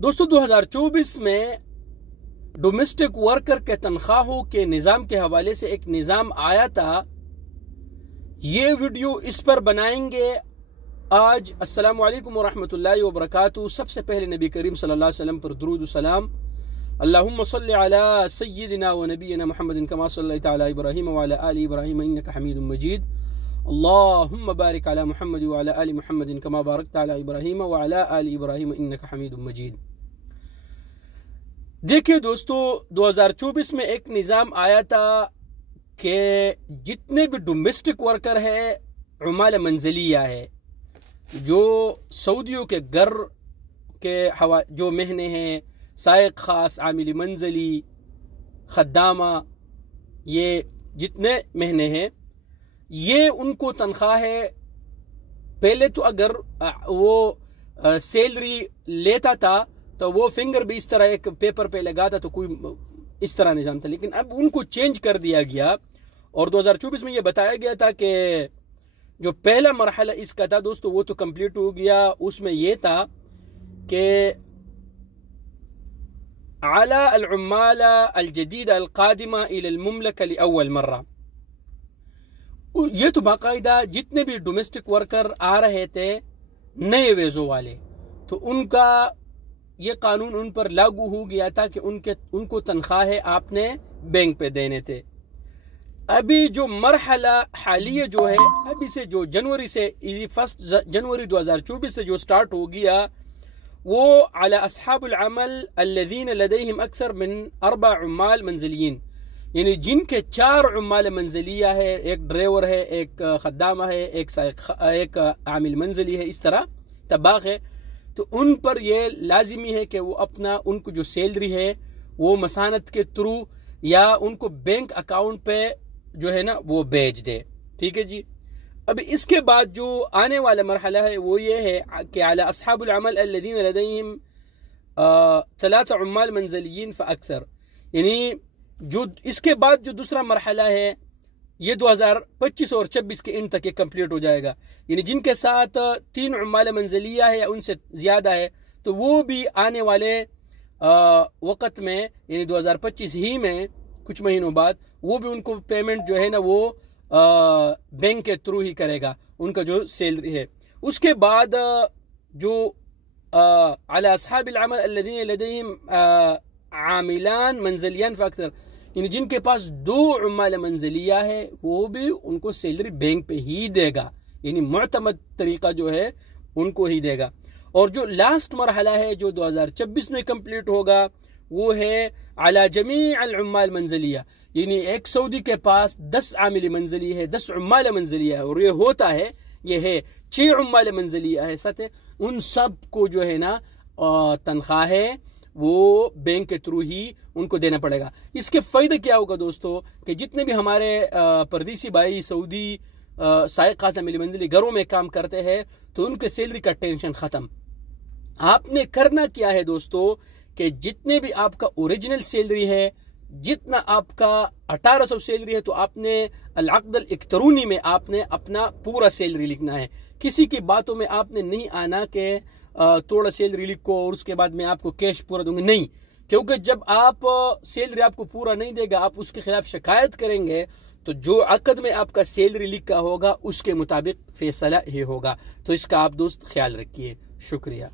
दोस्तों 2024 में domestic worker के तनख्वाहों के निज़ाम के हवाले से एक निज़ाम आया था। ये वीडियो इस पर बनाएंगे आज। अस्सलामु अलैकुम वरहमतुल्लाहि वबरकातुहू। सबसे पहले नबी करीम सल्लल्लाहु अलैहि वसल्लम पर दुरूद सलाम। अल्लाहुम्मा सल्लि अला सय्यिदिना व नबीना मुहम्मदिन कमा सल्लैता अला इब्राहीम व अला आलि इब्राहीम इन्नका हमीदुम मजीद। अल्लाहुम्मा बारिक अला मुहम्मद व अला आलि मुहम्मदिन कमा बारकता अला इब्राहीम व अला आलि इब्राहीम इन्नका हमीदुम मजीद। देखिए दोस्तों, 2024 में एक निज़ाम आया था कि जितने भी डोमेस्टिक वर्कर है, उमाल मंजिलिया है, जो सऊदियों के घर के हवा जो महने हैं, साइक खास, आमिली मंजली, खद्दामा, ये जितने महने हैं, ये उनको तनख्वाह है। पहले तो अगर वो सैलरी लेता था तो वो फिंगर भी इस तरह एक पेपर पे लगाता, तो कोई इस तरह निजाम था। लेकिन अब उनको चेंज कर दिया गया और 2024 में ये बताया गया था कि जो पहला मरहला इसका था दोस्तों, वो तो कंप्लीट हो गया। उसमें यह था कि आला अल-उम्माला अल-जदीदा अल-कादिमा इला अल-मुमलका लिअव्वल मर्रा, ये तो बाकायदा जितने भी डोमेस्टिक वर्कर आ रहे थे नए वेजो वाले, तो उनका ये कानून उन पर लागू हो गया था कि उनको तनख्वाह आपने बैंक पे देने थे। अभी जो मरहला हालिया जो है, अभी से जो जनवरी से 1 जनवरी 2024 से जो स्टार्ट हो गया, वो अला अस्हाबुल अमल अल्लज़ीन लदैहिम अक्सर मिन 4 उम्माल मंजिलियीन, यानी जिनके 4 उम्माल मंजिलिया है, एक ड्राइवर है, एक खद्दामा है, एक आमिल मंजिली है, इस तरह तबाख है, तो उन पर यह लाजिमी है कि वो अपना उनको जो सैलरी है वो मसानत के थ्रू या उनको बैंक अकाउंट पे जो है ना वो भेज दे। ठीक है जी। अभी इसके बाद जो आने वाला मरहला है वो ये है कि अला अस्हाबुल अमल अल्लज़ीन लदैहिम 3 उम्माल मंजिलियीन फअक्सर, यानी जो इसके बाद जो दूसरा मरहला है ये 2025 और 26 के इन तक ये कंप्लीट हो जाएगा। यानी जिनके साथ 3 उम्माल मंजिलिया है या उनसे ज्यादा है, तो वो भी आने वाले वक़्त में, यानी 2025 ही में कुछ महीनों बाद, वो भी उनको पेमेंट जो है ना वो बैंक के थ्रू ही करेगा, उनका जो सैलरी है। उसके बाद जो अला अस्हाबिल अमल अल्लज़ीन लदैहिम आमिलान मंजिलियान फअक्सर, यानी जिनके पास 2 उम्माल मंजिलिया है, वो भी उनको सैलरी बैंक पे ही देगा, यानी मुअतमद तरीका जो है उनको ही देगा। और जो लास्ट मरहला है जो 2026 में कंप्लीट होगा, वो है अला जमी अल उम्माल मंजिलिया, यानी एक सऊदी के पास 10 आमिली मंजिली है, 10 उम्माल मंजिलिया है, और ये होता है, ये है 6 उम्माल मंजिलिया है साथ, उन सब को जो है ना तनख्वाह है वो बैंक के थ्रू ही उनको देना पड़ेगा। इसके फायदे क्या होगा दोस्तों, कि जितने भी हमारे परदेसी भाई सऊदी साइक खास आमिली मंजिली घरों में काम करते हैं, तो उनके सैलरी का टेंशन खत्म। आपने करना क्या है दोस्तों, कि जितने भी आपका ओरिजिनल सैलरी है, जितना आपका 1800 सैलरी है, तो आपने अल-अक़्द अल-इक्तरूनी में आपने अपना पूरा सैलरी लिखना है। किसी की बातों में आपने नहीं आना कि थोड़ा सैलरी लिखो और उसके बाद मैं आपको कैश पूरा दूंगा, नहीं, क्योंकि जब आप सैलरी आपको पूरा नहीं देगा, आप उसके खिलाफ शिकायत करेंगे, तो जो अक़द में आपका सैलरी लिखा होगा उसके मुताबिक फैसला ही होगा। तो इसका आप दोस्त ख्याल रखिए। शुक्रिया।